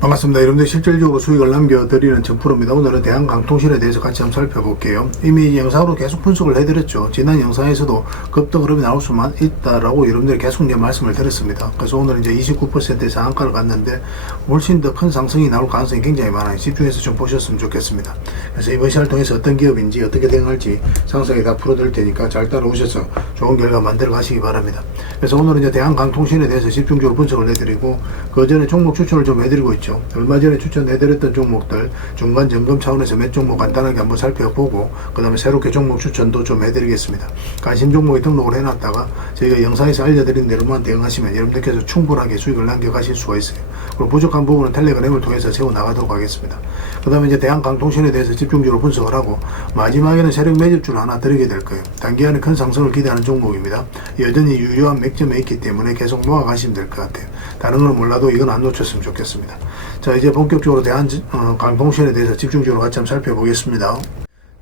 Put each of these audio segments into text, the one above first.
반갑습니다. 여러분들 실질적으로 수익을 남겨드리는 정프로입니다. 오늘은 대한강통신에 대해서 같이 한번 살펴볼게요. 이미 영상으로 계속 분석을 해드렸죠. 지난 영상에서도 급등 흐름이 나올 수만 있다라고 여러분들이 계속 이제 말씀을 드렸습니다. 그래서 오늘은 이제 29%의 상한가를 갔는데 훨씬 더 큰 상승이 나올 가능성이 굉장히 많아요. 집중해서 좀 보셨으면 좋겠습니다. 그래서 이번 시간을 통해서 어떤 기업인지 어떻게 대응할지 상세하게 다 풀어드릴 테니까 잘 따라오셔서 좋은 결과 만들어 가시기 바랍니다. 그래서 오늘은 이제 대한강통신에 대해서 집중적으로 분석을 해드리고 그 전에 종목 추천을 좀 해드리고 있죠. 얼마 전에 추천해드렸던 종목들 중간 점검 차원에서 몇 종목 간단하게 한번 살펴보고 그 다음에 새롭게 종목 추천도 좀 해드리겠습니다. 관심 종목에 등록을 해놨다가 저희가 영상에서 알려드린 대로만 대응하시면 여러분들께서 충분하게 수익을 남겨가실 수가 있어요. 그리고 부족한 부분은 텔레그램을 통해서 채워나가도록 하겠습니다. 그 다음에 이제 대한강통신에 대해서 집중적으로 분석을 하고 마지막에는 세력 매집주를 하나 드리게 될 거예요. 단기간에 큰 상승을 기대하는 종목입니다. 여전히 유효한 맥점에 있기 때문에 계속 모아가시면 될 것 같아요. 다른 건 몰라도 이건 안 놓쳤으면 좋겠습니다. 자, 이제 본격적으로 대한강통신에 대해서 집중적으로 같이 한번 살펴보겠습니다.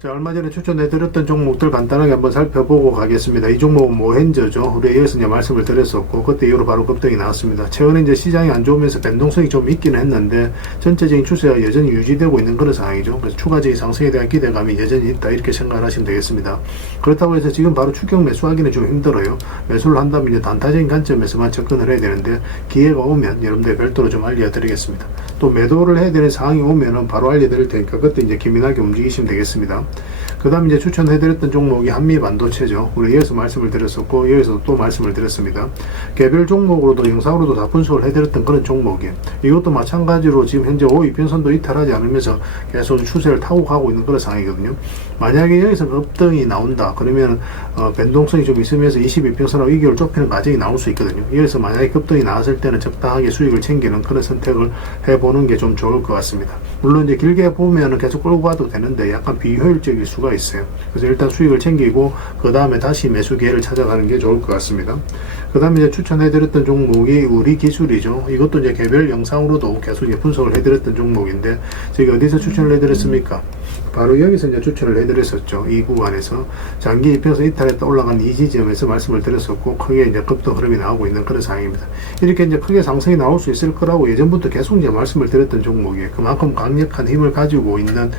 자, 얼마 전에 추천해드렸던 종목들 간단하게 한번 살펴보고 가겠습니다. 이 종목은 모헨저죠. 우리가 여기서 이제 말씀을 드렸었고, 그때 이후로 바로 급등이 나왔습니다. 최근에 이제 시장이 안 좋으면서 변동성이 좀 있기는 했는데, 전체적인 추세가 여전히 유지되고 있는 그런 상황이죠. 그래서 추가적인 상승에 대한 기대감이 여전히 있다. 이렇게 생각을 하시면 되겠습니다. 그렇다고 해서 지금 바로 추격 매수하기는 좀 힘들어요. 매수를 한다면 이제 단타적인 관점에서만 접근을 해야 되는데, 기회가 오면 여러분들 별도로 좀 알려드리겠습니다. 또 매도를 해야 되는 상황이 오면은 바로 알려드릴 테니까, 그때 이제 기민하게 움직이시면 되겠습니다. 그 다음 이제 추천해드렸던 종목이 한미반도체죠. 우리 여기서 말씀을 드렸었고 여기서 또 말씀을 드렸습니다. 개별 종목으로도 영상으로도 다 분석을 해드렸던 그런 종목이에요. 이것도 마찬가지로 지금 현재 5이평선도 이탈하지 않으면서 계속 추세를 타고 가고 있는 그런 상황이거든요. 만약에 여기서 급등이 나온다 그러면 변동성이 좀 있으면서 22평선하고 이격을 좁히는 과정이 나올 수 있거든요. 여기서 만약에 급등이 나왔을 때는 적당하게 수익을 챙기는 그런 선택을 해보는 게 좀 좋을 것 같습니다. 물론 이제 길게 보면은 계속 끌고 가도 되는데 약간 비효율적일 수가 있어요. 그래서 일단 수익을 챙기고 그 다음에 다시 매수 기회를 찾아가는 게 좋을 것 같습니다. 그 다음에 이제 추천해드렸던 종목이 우리기술이죠. 이것도 이제 개별 영상으로도 계속 이제 분석을 해드렸던 종목인데 저희가 어디서 추천을 해드렸습니까? 바로 여기서 이제 추천을 해드렸었죠. 이 구간에서 장기 이평선 이탈했다 올라간 이 지점에서 말씀을 드렸었고 크게 이제 급등 흐름이 나오고 있는 그런 상황입니다. 이렇게 이제 크게 상승이 나올 수 있을 거라고 예전부터 계속 이제 말씀을 드렸던 종목이에요. 그만큼 강력한 힘을 가지고 있는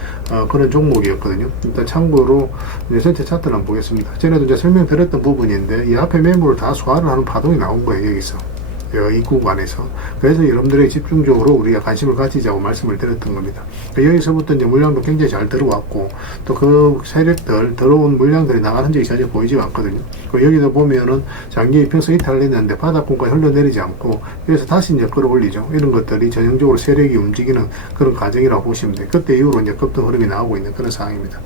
그런 종목이었거든요. 일단 참고로 이제 전체 차트를 한번 보겠습니다. 전에도 이제 설명드렸던 부분인데 이 앞에 매물을 다 소화를 하는 파동이 나온 거예요. 여기서. 이 구간에서. 그래서 여러분들에게 집중적으로 우리가 관심을 가지자고 말씀을 드렸던 겁니다. 여기서부터 이제 물량도 굉장히 잘 들어왔고, 또 그 세력들, 들어온 물량들이 나가는 흔적이 전혀 보이지 않거든요. 여기도 보면은 장기 이평선 이탈을 했는데 바닥권까지 흘러내리지 않고, 여기서 다시 이제 끌어올리죠. 이런 것들이 전형적으로 세력이 움직이는 그런 과정이라고 보시면 돼요. 그때 이후로 이제 급등 흐름이 나오고 있는 그런 상황입니다.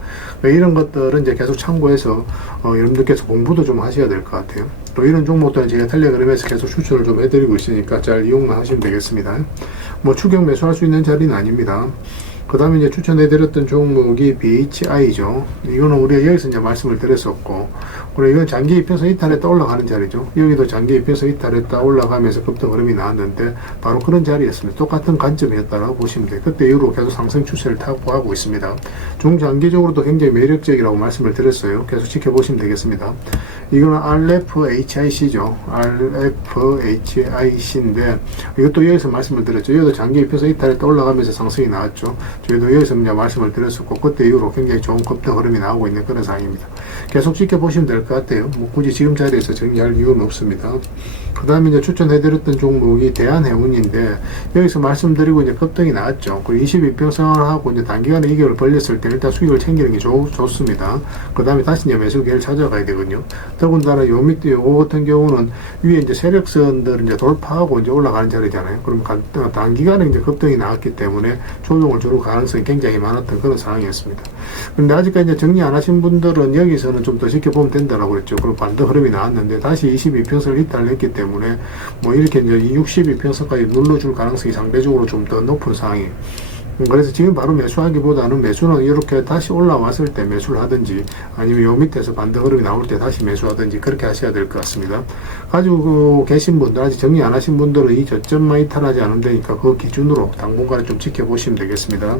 이런 것들은 이제 계속 참고해서, 여러분들께서 공부도 좀 하셔야 될 것 같아요. 또 이런 종목들은 제가 텔레그램에서 계속 추천을 좀 해드리고 있으니까 잘 이용만 하시면 되겠습니다. 뭐 추격 매수할 수 있는 자리는 아닙니다. 그 다음에 이제 추천해드렸던 종목이 BHI죠. 이거는 우리가 여기서 이제 말씀을 드렸었고, 그리고 이건 장기 이평선 이탈했다 올라가는 자리죠. 여기도 장기 이평선 이탈했다 올라가면서 급등 흐름이 나왔는데, 바로 그런 자리였습니다. 똑같은 관점이었다라고 보시면 돼요. 그때 이후로 계속 상승 추세를 타고 가고 있습니다. 중장기적으로도 굉장히 매력적이라고 말씀을 드렸어요. 계속 지켜보시면 되겠습니다. 이거는 RFHIC죠. RFHIC인데, 이것도 여기서 말씀을 드렸죠. 여기도 장기 이평선 이탈했다 올라가면서 상승이 나왔죠. 저희도 여기서 이제 말씀을 드렸었고, 그때 이후로 굉장히 좋은 급등 흐름이 나오고 있는 그런 상황입니다. 계속 지켜보시면 될 것 같아요. 뭐 굳이 지금 자리에서 정리할 이유는 없습니다. 그 다음에 이제 추천해드렸던 종목이 대한해운인데, 여기서 말씀드리고 이제 급등이 나왔죠. 그리고 22평선하고 이제 단기간에 이격을 벌렸을 때 일단 수익을 챙기는 게 좋습니다. 그 다음에 다시 이제 매수 기회를 찾아가야 되거든요. 더군다나 요 밑에 요거 같은 경우는 위에 이제 세력선들을 이제 돌파하고 이제 올라가는 자리잖아요. 그럼 단기간에 이제 급등이 나왔기 때문에 조정을 줄 가능성이 굉장히 많았던 그런 상황이었습니다. 근데 아직까지 이제 정리 안 하신 분들은 여기서는 좀 더 지켜보면 된다라고 했죠. 그리고 반등 흐름이 나왔는데 다시 22평선을 이탈했기 때문에 뭐 이렇게 이제 62평선까지 눌러줄 가능성이 상대적으로 좀 더 높은 상황이에요. 그래서 지금 바로 매수하기보다는 매수는 이렇게 다시 올라왔을 때 매수를 하든지 아니면 요 밑에서 반등 흐름이 나올 때 다시 매수하든지 그렇게 하셔야 될 것 같습니다. 가지고 계신 분들, 아직 정리 안 하신 분들은 이 저점만 이탈하지 않은다니까 그 기준으로 당분간은 좀 지켜보시면 되겠습니다.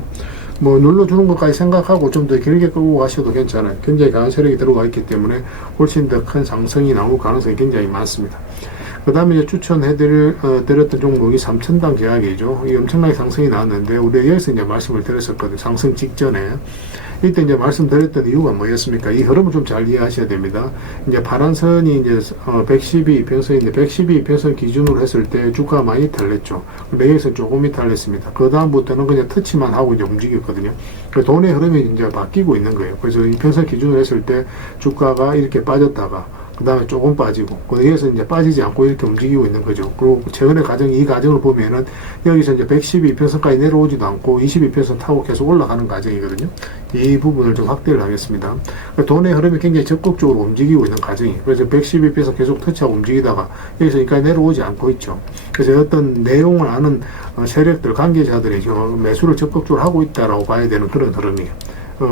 뭐 눌러주는 것까지 생각하고 좀 더 길게 끌고 가셔도 괜찮아요. 굉장히 강한 세력이 들어가 있기 때문에 훨씬 더 큰 상승이 나올 가능성이 굉장히 많습니다. 그 다음에 이제 드렸던 종목이 삼천당 제약이죠. 이게 엄청나게 상승이 나왔는데, 우리가 여기서 이제 말씀을 드렸었거든요. 상승 직전에. 이때 이제 말씀드렸던 이유가 뭐였습니까? 이 흐름을 좀 잘 이해하셔야 됩니다. 이제 파란 선이 이제 112이평선인데 112이평선 기준으로 했을 때 주가가 많이 이탈했죠. 근데 여기서 조금 이탈했습니다. 그 다음부터는 그냥 터치만 하고 이제 움직였거든요. 그 돈의 흐름이 이제 바뀌고 있는 거예요. 그래서 이평선 기준으로 했을 때 주가가 이렇게 빠졌다가 그 다음에 조금 빠지고, 여기서 이제 빠지지 않고 이렇게 움직이고 있는 거죠. 그리고 최근의 이 과정을 보면은, 여기서 이제 112평선까지 내려오지도 않고, 22평선 타고 계속 올라가는 과정이거든요. 이 부분을 좀 확대를 하겠습니다. 돈의 흐름이 굉장히 적극적으로 움직이고 있는 과정이. 그래서 112평선 계속 터치하고 움직이다가, 여기서 여기까지 내려오지 않고 있죠. 그래서 어떤 내용을 아는 세력들, 관계자들이 매수를 적극적으로 하고 있다라고 봐야 되는 그런 흐름이에요.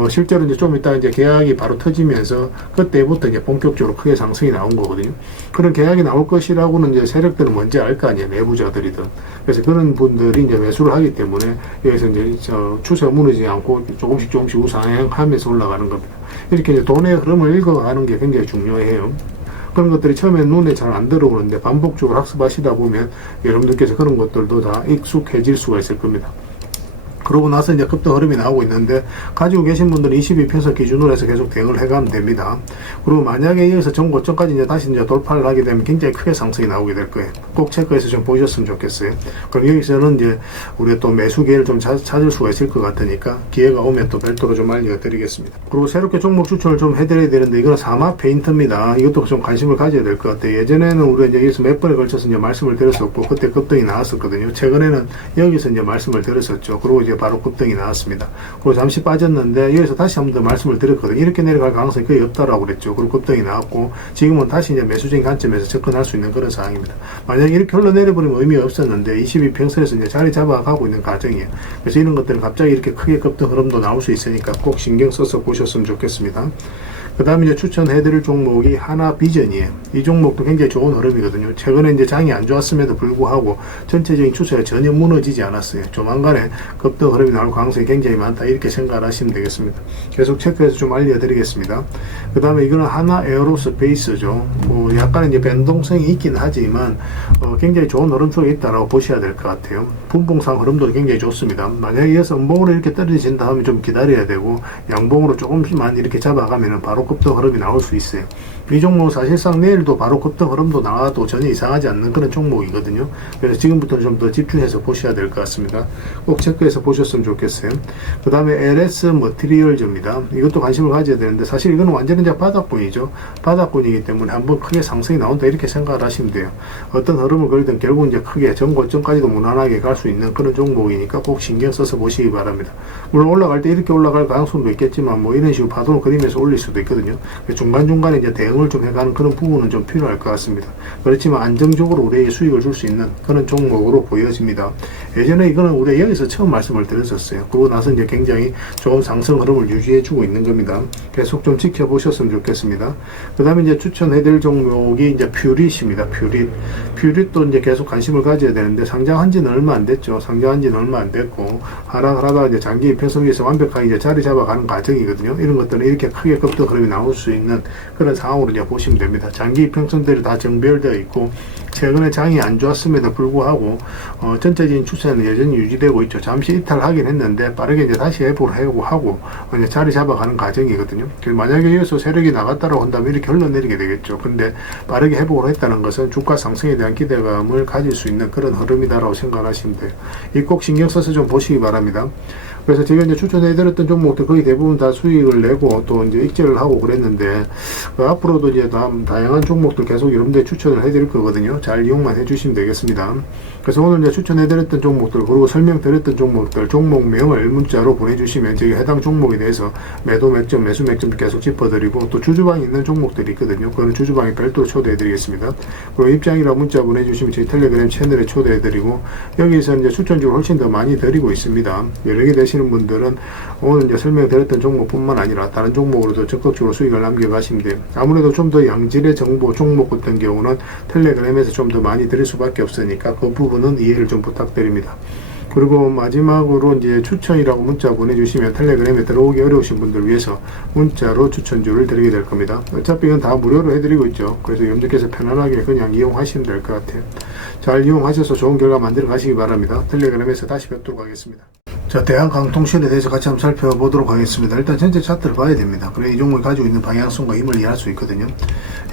실제로 이제 좀 이따 이제 계약이 바로 터지면서 그때부터 이제 본격적으로 크게 상승이 나온 거거든요. 그런 계약이 나올 것이라고는 이제 세력들은 뭔지 알 거 아니에요. 내부자들이든. 그래서 그런 분들이 이제 매수를 하기 때문에 여기서 이제 추세가 무너지지 않고 조금씩 우상향하면서 올라가는 겁니다. 이렇게 이제 돈의 흐름을 읽어가는 게 굉장히 중요해요. 그런 것들이 처음에 눈에 잘 안 들어오는데 반복적으로 학습하시다 보면 여러분들께서 그런 것들도 다 익숙해질 수가 있을 겁니다. 그러고 나서 이제 급등 흐름이 나오고 있는데, 가지고 계신 분들은 22평선 기준으로 해서 계속 대응을 해가면 됩니다. 그리고 만약에 여기서 전고점까지 이제 다시 이제 돌파를 하게 되면 굉장히 크게 상승이 나오게 될 거예요. 꼭 체크해서 좀 보셨으면 좋겠어요. 그럼 여기서는 이제 우리가 또 매수 기회를 좀 찾을 수가 있을 것 같으니까, 기회가 오면 또 별도로 좀 알려드리겠습니다. 그리고 새롭게 종목 추천을 좀 해드려야 되는데, 이건 사마 페인트입니다. 이것도 좀 관심을 가져야 될 것 같아요. 예전에는 우리가 이제 여기서 몇 번에 걸쳐서 이제 말씀을 드렸었고, 그때 급등이 나왔었거든요. 최근에는 여기서 이제 말씀을 드렸었죠. 그리고 이제 바로 급등이 나왔습니다. 그리고 잠시 빠졌는데 여기서 다시 한 번 더 말씀을 드렸거든요. 이렇게 내려갈 가능성이 거의 없다라고 그랬죠. 그리고 급등이 나왔고, 지금은 다시 이제 매수적인 관점에서 접근할 수 있는 그런 상황입니다. 만약에 이렇게 흘러내려버리면 의미가 없었는데 22평선에서 이제 자리 잡아가고 있는 과정이에요. 그래서 이런 것들은 갑자기 이렇게 크게 급등 흐름도 나올 수 있으니까 꼭 신경 써서 보셨으면 좋겠습니다. 그 다음에 이제 추천해드릴 종목이 하나비전이에요. 이 종목도 굉장히 좋은 흐름이거든요. 최근에 이제 장이 안 좋았음에도 불구하고 전체적인 추세가 전혀 무너지지 않았어요. 조만간에 급등 흐름이 나올 가능성이 굉장히 많다. 이렇게 생각을 하시면 되겠습니다. 계속 체크해서 좀 알려드리겠습니다. 그 다음에 이거는 하나 에어로스페이스죠. 약간 이제 변동성이 있긴 하지만 굉장히 좋은 흐름 속에 있다라고 보셔야 될 것 같아요. 분봉상 흐름도 굉장히 좋습니다. 만약에 이어서 음봉으로 이렇게 떨어진다 하면 좀 기다려야 되고, 양봉으로 조금씩만 이렇게 잡아가면 바로 급등 흐름이 나올 수 있어요. 이 종목은 사실상 내일도 바로 급등 흐름도 나와도 전혀 이상하지 않는 그런 종목이거든요. 그래서 지금부터는 좀 더 집중해서 보셔야 될 것 같습니다. 꼭 체크해서 보셨으면 좋겠어요. 그 다음에 LS 머티리얼즈입니다. 이것도 관심을 가져야 되는데, 사실 이거는 완전히 이제 바닥권이죠. 바닥권이기 때문에 한번 크게 상승이 나온다 이렇게 생각을 하시면 돼요. 어떤 흐름을 걸든 결국 이제 크게 전고점까지도 무난하게 갈 수 있는 그런 종목이니까 꼭 신경 써서 보시기 바랍니다. 물론 올라갈 때 이렇게 올라갈 가능성도 있겠지만, 이런 식으로 파동을 그리면서 올릴 수도 있거든요. 중간중간에 이제 대응을 좀 해가는 그런 부분은 좀 필요할 것 같습니다. 그렇지만 안정적으로 우리에게 수익을 줄 수 있는 그런 종목으로 보여집니다. 예전에 이거는 우리가 여기서 처음 말씀을 드렸었어요. 그러고 나서 이제 굉장히 좋은 상승 흐름을 유지해주고 있는 겁니다. 계속 좀 지켜보셨으면 좋겠습니다. 그 다음에 이제 추천해드릴 종목이 이제 퓨릿입니다. 퓨릿도 이제 계속 관심을 가져야 되는데, 상장한 지는 얼마 안 됐죠. 상장한 지는 얼마 안 됐고, 하락을 하다가 이제 장기 편성기에서 완벽하게 이제 자리 잡아가는 과정이거든요. 이런 것들은 이렇게 크게 급등 흐름이 나올 수 있는 그런 상황으로 이제 보시면 됩니다. 장기 평선들이 다 정배열되어 있고, 최근에 장이 안 좋았음에도 불구하고 전체적인 추세는 여전히 유지되고 있죠. 잠시 이탈하긴 했는데 빠르게 이제 다시 회복을 하고 이제 자리 잡아가는 과정이거든요. 만약에 여기서 세력이 나갔다고 한다면 이렇게 흘러내리게 되겠죠. 근데 빠르게 회복을 했다는 것은 주가 상승에 대한 기대감을 가질 수 있는 그런 흐름이다라고 생각하시면 돼요. 이 꼭 신경 써서 좀 보시기 바랍니다. 그래서 제가 이제 추천해드렸던 종목들 거의 대부분 다 수익을 내고 또 이제 익절을 하고 그랬는데, 앞으로도 이제 다양한 종목들 계속 여러분들 추천을 해드릴 거거든요. 잘 이용만 해주시면 되겠습니다. 그래서 오늘 이제 추천해드렸던 종목들, 그리고 설명드렸던 종목들, 종목명을 문자로 보내주시면 저희 해당 종목에 대해서 매도 맥점, 매수 맥점 계속 짚어드리고, 또 주주방에 있는 종목들이 있거든요. 그거는 주주방에 별도로 초대해드리겠습니다. 그리고 입장이라 문자 보내주시면 저희 텔레그램 채널에 초대해드리고, 여기서 이제 추천주를 훨씬 더 많이 드리고 있습니다. 여러 개 되시는 분들은 오늘 이제 설명드렸던 종목뿐만 아니라 다른 종목으로도 적극적으로 수익을 남겨가시면 돼요. 아무래도 좀 더 양질의 정보 종목 같은 경우는 텔레그램에서 좀 더 많이 드릴 수밖에 없으니까 그 부분은 이해를 좀 부탁드립니다. 그리고 마지막으로 이제 추천이라고 문자 보내주시면 텔레그램에 들어오기 어려우신 분들 위해서 문자로 추천주를 드리게 될 겁니다. 어차피 이건 다 무료로 해드리고 있죠. 그래서 여러분들께서 편안하게 그냥 이용하시면 될 것 같아요. 잘 이용하셔서 좋은 결과 만들어 가시기 바랍니다. 텔레그램에서 다시 뵙도록 하겠습니다. 자, 대한강통실에 대해서 같이 한번 살펴보도록 하겠습니다. 일단 전체 차트를 봐야 됩니다. 그래 이 종목이 가지고 있는 방향성과 힘을 이해할 수 있거든요.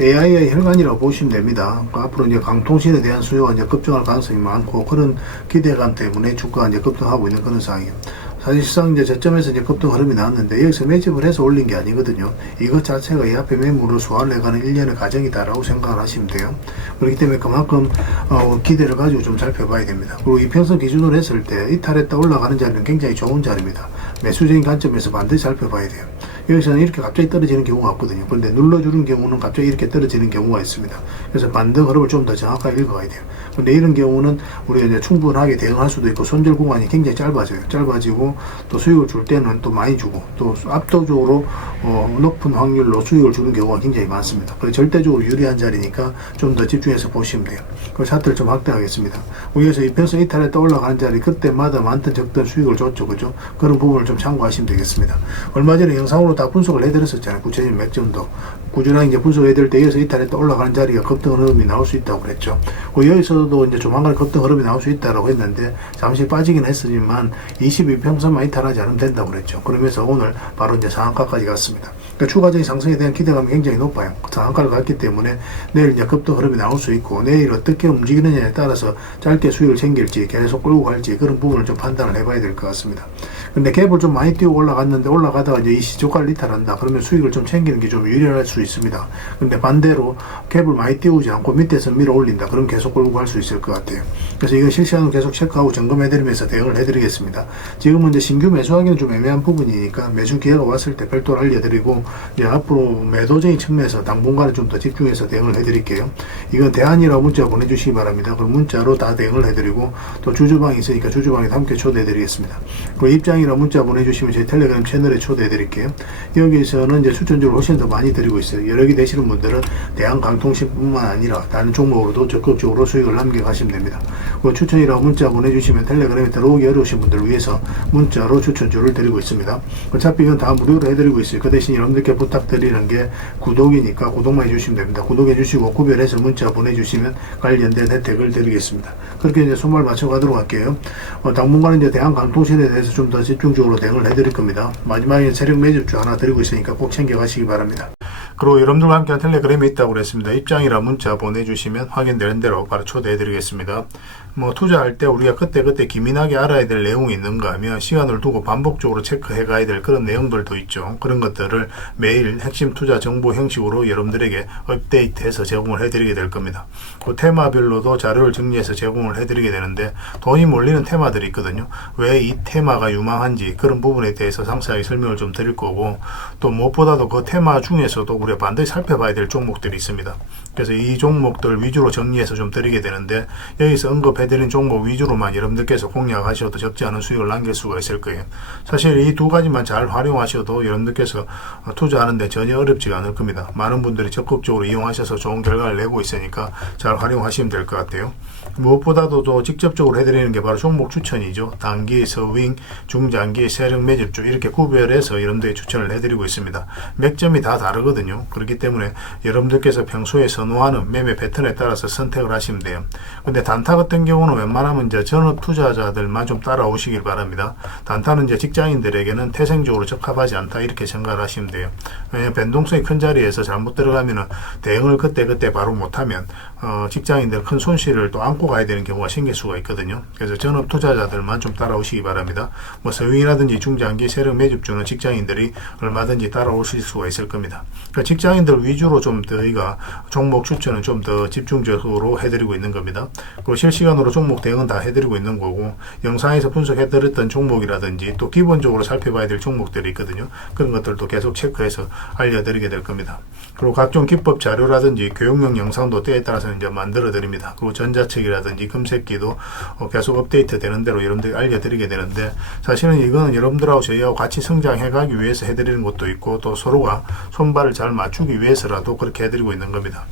AI의 혈관이라고 보시면 됩니다. 앞으로 이제 강통실에 대한 수요가 이제 급증할 가능성이 많고 그런 기대감 때문에 주가가 이제 급등하고 있는 그런 상황이에요. 사실상 이제 저점에서 이제 급등 흐름이 나왔는데 여기서 매집을 해서 올린 게 아니거든요. 이것 자체가 이 앞에 매물을 소화를 해가는 일련의 과정이다라고 생각을 하시면 돼요. 그렇기 때문에 그만큼 기대를 가지고 좀 살펴봐야 됩니다. 그리고 이평선 기준으로 했을 때 이탈했다 올라가는 자리는 굉장히 좋은 자리입니다. 매수적인 관점에서 반드시 살펴봐야 돼요. 여기서는 이렇게 갑자기 떨어지는 경우가 없거든요. 그런데 눌러주는 경우는 갑자기 이렇게 떨어지는 경우가 있습니다. 그래서 반등 흐름을 좀 더 정확하게 읽어가야 돼요. 근데 이런 경우는 우리가 이제 충분하게 대응할 수도 있고 손절 구간이 굉장히 짧아지고 또 수익을 줄 때는 또 많이 주고 또 압도적으로 높은 확률로 수익을 주는 경우가 굉장히 많습니다. 그래서 절대적으로 유리한 자리니까 좀 더 집중해서 보시면 돼요. 그 차트를 좀 확대하겠습니다. 여기서 이평선 이탈했다 올라가는 자리 그때마다 많든 적든 수익을 줬죠. 그죠? 그런 부분을 좀 참고하시면 되겠습니다. 얼마 전에 영상으로 다 분석을 해드렸었잖아요. 구체적인 맥점도 꾸준하게 이제 분석을 해드릴 때 여기서 이탈했다 올라가는 자리가 급등 흐름이 나올 수 있다고 그랬죠. 여기서도 이제 조만간 급등 흐름이 나올 수 있다고 했는데 잠시 빠지긴 했지만 22평선만 이탈하지 않으면 된다고 그랬죠. 그러면서 오늘 바로 이제 상한가까지 갔습니다. 그러니까 추가적인 상승에 대한 기대감이 굉장히 높아요. 상한가를 갔기 때문에 내일 이제 급등 흐름이 나올 수 있고 내일 어떻게 움직이느냐에 따라서 짧게 수익을 챙길지 계속 끌고 갈지 그런 부분을 좀 판단을 해봐야 될 것 같습니다. 근데 갭을 좀 많이 띄우고 올라갔는데 올라가다가 이제 이 시초가를 이탈한다. 그러면 수익을 좀 챙기는 게 좀 유리할 수 있습니다. 근데 반대로 갭을 많이 띄우지 않고 밑에서 밀어 올린다. 그럼 계속 끌고 갈 수 있을 것 같아요. 그래서 이거 실시간으로 계속 체크하고 점검해드리면서 대응을 해드리겠습니다. 지금은 이제 신규 매수하기는 좀 애매한 부분이니까 매수 기회가 왔을 때 별도로 알려드리고 이제 앞으로 매도적인 측면에서 당분간은 좀 더 집중해서 대응을 해드릴게요. 이건 대안이라고 문자 보내주시기 바랍니다. 그럼 문자로 다 대응을 해드리고 또 주주방이 있으니까 주주방에 함께 초대해드리겠습니다. 그리고 입장이라고 문자 보내주시면 제 텔레그램 채널에 초대해드릴게요. 여기서는 이제 추천주를 훨씬 더 많이 드리고 있어요. 여러 개 되시는 분들은 대한강통신뿐만 아니라 다른 종목으로도 적극적으로 수익을 남겨가시면 됩니다. 그 추천이라고 문자 보내주시면 텔레그램에 들어오기 어려우신 분들을 위해서 문자로 추천주를 드리고 있습니다. 어차피 이건 다 무료로 해드리고 있어요. 그 대신 여러분들께 부탁드리는 게 구독이니까 구독만 해주시면 됩니다. 구독해주시고 구별해서 문자 보내주시면 관련된 혜택을 드리겠습니다. 그렇게 이제 손발 맞춰가도록 할게요. 당분간은 이제 대한강통신에 대해서 좀 더 집중적으로 대응을 해드릴 겁니다. 마지막에 세력 매집주 하나 드리고 있으니까 꼭 챙겨가시기 바랍니다. 그리고 여러분들과 함께 텔레그램이 있다고 그랬습니다. 입장이라 문자 보내주시면 확인되는 대로 바로 초대해드리겠습니다. 투자할 때 우리가 그때그때 기민하게 알아야 될 내용이 있는가 하면 시간을 두고 반복적으로 체크해 가야 될 그런 내용들도 있죠. 그런 것들을 매일 핵심 투자 정보 형식으로 여러분들에게 업데이트해서 제공을 해드리게 될 겁니다. 그 테마별로도 자료를 정리해서 제공을 해드리게 되는데 돈이 몰리는 테마들이 있거든요. 왜 이 테마가 유망한지 그런 부분에 대해서 상세하게 설명을 좀 드릴 거고 또 무엇보다도 그 테마 중에서도 우리가 반드시 살펴봐야 될 종목들이 있습니다. 그래서 이 종목들 위주로 정리해서 좀 드리게 되는데 여기서 언급해드린 종목 위주로만 여러분들께서 공략하셔도 적지 않은 수익을 남길 수가 있을 거예요. 사실 이 두 가지만 잘 활용하셔도 여러분들께서 투자하는데 전혀 어렵지가 않을 겁니다. 많은 분들이 적극적으로 이용하셔서 좋은 결과를 내고 있으니까 잘 활용하시면 될 것 같아요. 무엇보다도 또 직접적으로 해드리는 게 바로 종목 추천이죠. 단기, 서윙, 중장기, 세력 매집주 이렇게 구별해서 여러분들이 추천을 해드리고 있습니다. 맥점이 다 다르거든요. 그렇기 때문에 여러분들께서 평소에 선호하는 매매 패턴에 따라서 선택을 하시면 돼요. 근데 단타 같은 경우는 웬만하면 이제 전업 투자자들만 좀 따라오시길 바랍니다. 단타는 이제 직장인들에게는 태생적으로 적합하지 않다 이렇게 생각을 하시면 돼요. 왜냐하면 변동성이 큰 자리에서 잘못 들어가면은 대응을 그때 바로 못하면 직장인들 큰 손실을 또 안고 가야 되는 경우가 생길 수가 있거든요. 그래서 전업 투자자들만 좀 따라오시기 바랍니다. 서윙이라든지 중장기 세력 매집주는 직장인들이 얼마든지 따라오실 수가 있을 겁니다. 그러니까 직장인들 위주로 좀 저희가 종목 추천은 좀 더 집중적으로 해드리고 있는 겁니다. 그리고 실시간으로 종목 대응은 다 해드리고 있는 거고 영상에서 분석해드렸던 종목이라든지 또 기본적으로 살펴봐야 될 종목들이 있거든요. 그런 것들도 계속 체크해서 알려드리게 될 겁니다. 그리고 각종 기법 자료라든지 교육용 영상도 때에 따라서 이제 만들어 드립니다. 그리고 전자책이라든지 검색기도 계속 업데이트 되는 대로 여러분들이 알려드리게 되는데 사실은 이거는 여러분들하고 저희하고 같이 성장해 가기 위해서 해드리는 것도 있고 또 서로가 손발을 잘 맞추기 위해서라도 그렇게 해드리고 있는 겁니다.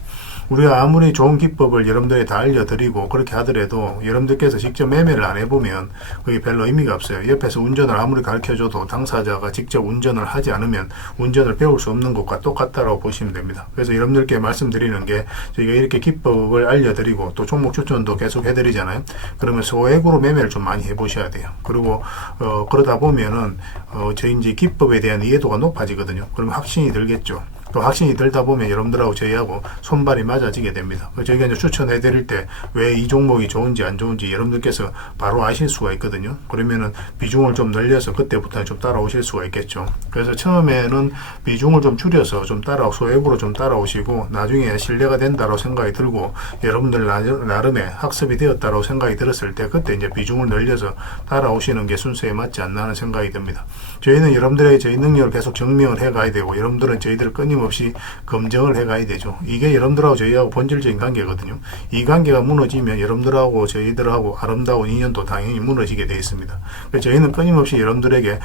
우리가 아무리 좋은 기법을 여러분들이 다 알려드리고 그렇게 하더라도 여러분들께서 직접 매매를 안 해보면 그게 별로 의미가 없어요. 옆에서 운전을 아무리 가르쳐줘도 당사자가 직접 운전을 하지 않으면 운전을 배울 수 없는 것과 똑같다고 보시면 됩니다. 그래서 여러분들께 말씀드리는 게 저희가 이렇게 기법을 알려드리고 또 종목 추천도 계속 해드리잖아요. 그러면 소액으로 매매를 좀 많이 해보셔야 돼요. 그리고 그러다 보면은 저희 이제 기법에 대한 이해도가 높아지거든요. 그러면 확신이 들겠죠. 또 확신이 들다 보면 여러분들하고 저희하고 손발이 맞아지게 됩니다. 저희가 이제 추천해 드릴 때 왜 이 종목이 좋은지 안 좋은지 여러분들께서 바로 아실 수가 있거든요. 그러면은 비중을 좀 늘려서 그때부터 좀 따라오실 수가 있겠죠. 그래서 처음에는 비중을 좀 줄여서 좀 소액으로 좀 따라오시고 나중에 신뢰가 된다고 생각이 들고 여러분들 나름의 학습이 되었다고 생각이 들었을 때 그때 이제 비중을 늘려서 따라오시는 게 순서에 맞지 않나 하는 생각이 듭니다. 저희는 여러분들의 저희 능력을 계속 증명을 해 가야 되고 여러분들은 저희들을 끊임없이 검증을 해 가야 되죠. 이게 여러분들하고 저희하고 본질적인 관계거든요. 이 관계가 무너지면 여러분들하고 저희들하고 아름다운 인연도 당연히 무너지게 되어 있습니다. 그래서 저희는 끊임없이 여러분들에게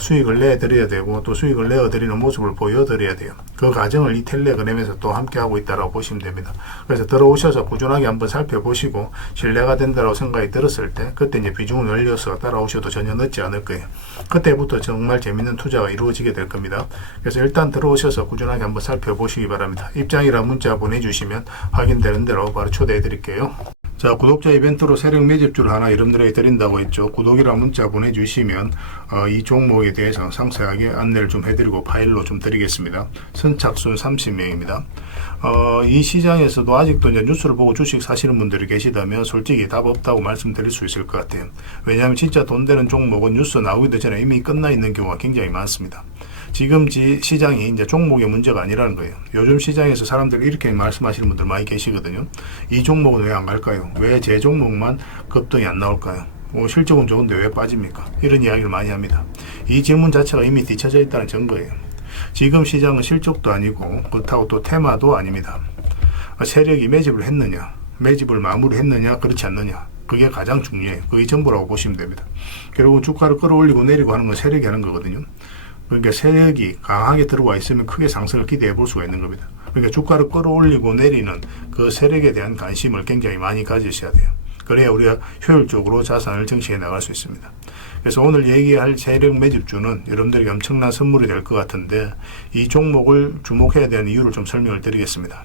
수익을 내드려야 되고 또 수익을 내어드리는 모습을 보여드려야 돼요. 그 과정을 이 텔레그램에서 또 함께 하고 있다고 보시면 됩니다. 그래서 들어오셔서 꾸준하게 한번 살펴보시고 신뢰가 된다고 생각이 들었을 때 그때 이제 비중을 늘려서 따라오셔도 전혀 늦지 않을 거예요. 그때부터 정말 재밌는 투자가 이루어지게 될 겁니다. 그래서 일단 들어오셔서 꾸준하게 한번 살펴보시기 바랍니다. 입장이라 문자 보내주시면 확인되는 대로 바로 초대해 드릴게요. 자, 구독자 이벤트로 세력 매집주를 하나 여러분들에게 드린다고 했죠. 구독이랑 문자 보내주시면 이 종목에 대해서 상세하게 안내를 좀 해드리고 파일로 좀 드리겠습니다. 선착순 30명입니다. 이 시장에서도 아직도 이제 뉴스를 보고 주식 사시는 분들이 계시다면 솔직히 답 없다고 말씀드릴 수 있을 것 같아요. 왜냐하면 진짜 돈 되는 종목은 뉴스 나오기도 전에 이미 끝나 있는 경우가 굉장히 많습니다. 지금 시장이 이제 종목의 문제가 아니라는 거예요. 요즘 시장에서 사람들이 이렇게 말씀하시는 분들 많이 계시거든요. 이 종목은 왜 안 갈까요? 왜 제 종목만 급등이 안 나올까요? 실적은 좋은데 왜 빠집니까? 이런 이야기를 많이 합니다. 이 질문 자체가 이미 뒤쳐져 있다는 증거예요. 지금 시장은 실적도 아니고 그렇다고 또 테마도 아닙니다. 세력이 매집을 했느냐, 매집을 마무리했느냐, 그렇지 않느냐. 그게 가장 중요해요. 그게 전부라고 보시면 됩니다. 결국은 주가를 끌어올리고 내리고 하는 건 세력이 하는 거거든요. 그러니까 세력이 강하게 들어와 있으면 크게 상승을 기대해 볼 수가 있는 겁니다. 그러니까 주가를 끌어올리고 내리는 그 세력에 대한 관심을 굉장히 많이 가지셔야 돼요. 그래야 우리가 효율적으로 자산을 정치해 나갈 수 있습니다. 그래서 오늘 얘기할 세력 매집주는 여러분들에게 엄청난 선물이 될 것 같은데 이 종목을 주목해야 되는 이유를 좀 설명을 드리겠습니다.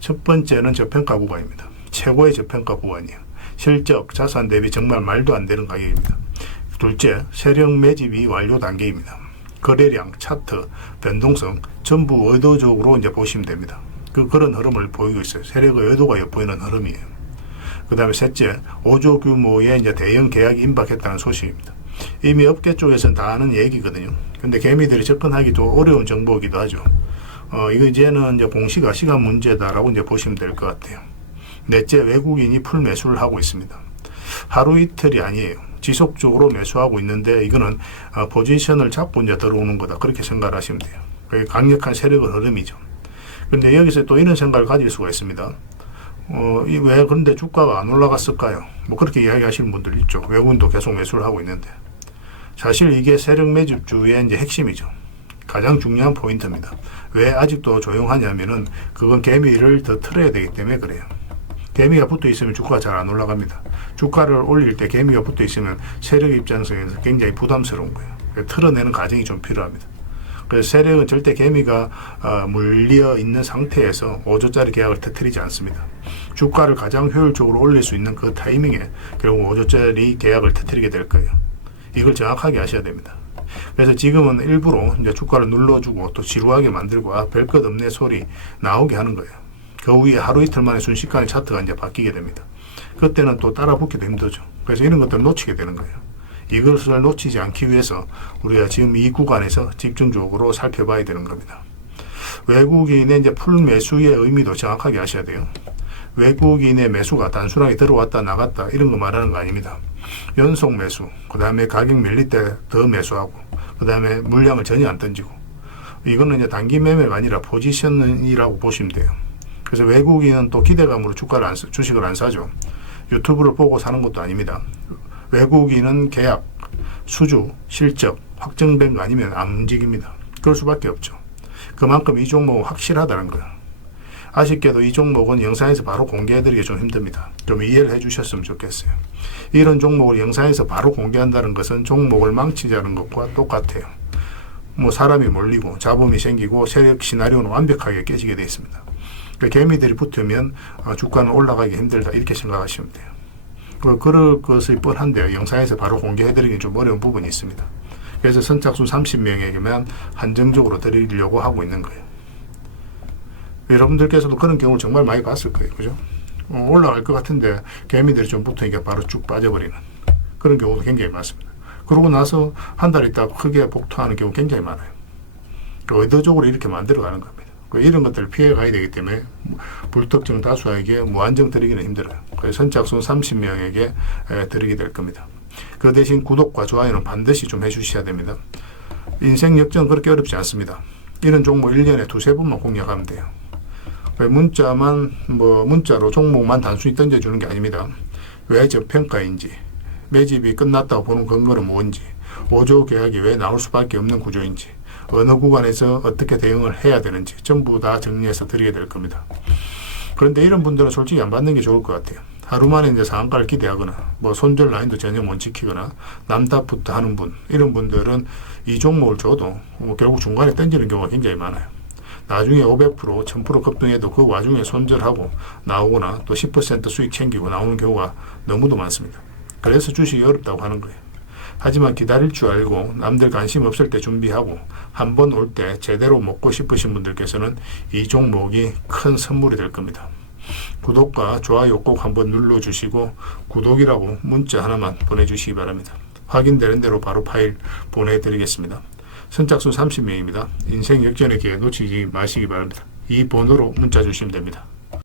첫 번째는 저평가 구간입니다. 최고의 저평가 구간이에요. 실적, 자산 대비 정말 말도 안 되는 가격입니다. 둘째, 세력 매집이 완료 단계입니다. 거래량, 차트, 변동성 전부 의도적으로 이제 보시면 됩니다. 그런 흐름을 보이고 있어요. 세력의 의도가 엿보이는 흐름이에요. 그 다음에 셋째, 5조 규모의 이제 대형 계약이 임박했다는 소식입니다. 이미 업계 쪽에서는 다 아는 얘기거든요. 근데 개미들이 접근하기도 어려운 정보이기도 하죠. 이거 이제는 이제 공시가 시간 문제다라고 이제 보시면 될 것 같아요. 넷째, 외국인이 풀 매수를 하고 있습니다. 하루 이틀이 아니에요. 지속적으로 매수하고 있는데 이거는 포지션을 잡고 이제 들어오는 거다. 그렇게 생각을 하시면 돼요. 그게 강력한 세력의 흐름이죠. 그런데 여기서 또 이런 생각을 가질 수가 있습니다. 왜 그런데 주가가 안 올라갔을까요? 뭐 그렇게 이야기하시는 분들 있죠. 외국인도 계속 매수를 하고 있는데. 사실 이게 세력 매집주의 이제 핵심이죠. 가장 중요한 포인트입니다. 왜 아직도 조용하냐면은 그건 개미를 더 틀어야 되기 때문에 그래요. 개미가 붙어 있으면 주가가 잘 안 올라갑니다. 주가를 올릴 때 개미가 붙어 있으면 세력 입장에서 굉장히 부담스러운 거예요. 틀어내는 과정이 좀 필요합니다. 그래서 세력은 절대 개미가 물려 있는 상태에서 5조짜리 계약을 터뜨리지 않습니다. 주가를 가장 효율적으로 올릴 수 있는 그 타이밍에 결국 5조짜리 계약을 터뜨리게 될 거예요. 이걸 정확하게 아셔야 됩니다. 그래서 지금은 일부러 이제 주가를 눌러주고 또 지루하게 만들고 별 것 없네 소리 나오게 하는 거예요. 그 후에 하루 이틀 만에 순식간에 차트가 이제 바뀌게 됩니다. 그때는 또 따라 붙기도 힘들죠. 그래서 이런 것들을 놓치게 되는 거예요. 이것을 놓치지 않기 위해서 우리가 지금 이 구간에서 집중적으로 살펴봐야 되는 겁니다. 외국인의 이제 풀 매수의 의미도 정확하게 아셔야 돼요. 외국인의 매수가 단순하게 들어왔다 나갔다 이런 거 말하는 거 아닙니다. 연속 매수, 그 다음에 가격 밀릴 때 더 매수하고, 그 다음에 물량을 전혀 안 던지고, 이거는 이제 단기 매매가 아니라 포지션이라고 보시면 돼요. 그래서 외국인은 또 기대감으로 주식을 안 사죠. 유튜브를 보고 사는 것도 아닙니다. 외국인은 계약, 수주, 실적 확정된 거 아니면 안 움직입니다. 그럴 수밖에 없죠. 그만큼 이 종목은 확실하다는 거예요. 아쉽게도 이 종목은 영상에서 바로 공개해드리기 좀 힘듭니다. 좀 이해를 해주셨으면 좋겠어요. 이런 종목을 영상에서 바로 공개한다는 것은 종목을 망치자는 것과 똑같아요. 뭐 사람이 몰리고 잡음이 생기고 세력 시나리오는 완벽하게 깨지게 되어 있습니다. 그러니까 개미들이 붙으면 주가는 올라가기 힘들다 이렇게 생각하시면 돼요. 그럴 것이 뻔한데요. 영상에서 바로 공개해드리기 좀 어려운 부분이 있습니다. 그래서 선착순 30명에게만 한정적으로 드리려고 하고 있는 거예요. 여러분들께서도 그런 경우를 정말 많이 봤을 거예요. 그죠? 올라갈 것 같은데 개미들이 좀 붙으니까 바로 쭉 빠져버리는 그런 경우도 굉장히 많습니다. 그러고 나서 한 달 있다가 크게 복토하는 경우 굉장히 많아요. 의도적으로 이렇게 만들어가는 겁니다. 이런 것들을 피해 가야 되기 때문에 불특정 다수에게 무한정 드리기는 힘들어요. 그래서 선착순 30명에게 드리게 될 겁니다. 그 대신 구독과 좋아요는 반드시 좀 해주셔야 됩니다. 인생 역전 그렇게 어렵지 않습니다. 이런 종목 1년에 두세 번만 공략하면 돼요. 문자로 종목만 단순히 던져주는 게 아닙니다. 왜 저평가인지, 매집이 끝났다고 보는 근거는 뭔지, 5조 계약이 왜 나올 수밖에 없는 구조인지, 어느 구간에서 어떻게 대응을 해야 되는지 전부 다 정리해서 드리게 될 겁니다. 그런데 이런 분들은 솔직히 안 받는 게 좋을 것 같아요. 하루 만에 이제 상한가를 기대하거나 손절 라인도 전혀 못 지키거나 남답부터 하는 분, 이런 분들은 이 종목을 줘도 결국 중간에 던지는 경우가 굉장히 많아요. 나중에 500%, 1000% 급등해도 그 와중에 손절하고 나오거나 또 10% 수익 챙기고 나오는 경우가 너무도 많습니다. 그래서 주식이 어렵다고 하는 거예요. 하지만 기다릴 줄 알고 남들 관심 없을 때 준비하고 한 번 올 때 제대로 먹고 싶으신 분들께서는 이 종목이 큰 선물이 될 겁니다. 구독과 좋아요 꼭 한번 눌러주시고 구독이라고 문자 하나만 보내주시기 바랍니다. 확인되는 대로 바로 파일 보내드리겠습니다. 선착순 30명입니다. 인생 역전의 기회 놓치지 마시기 바랍니다. 이 번호로 문자 주시면 됩니다.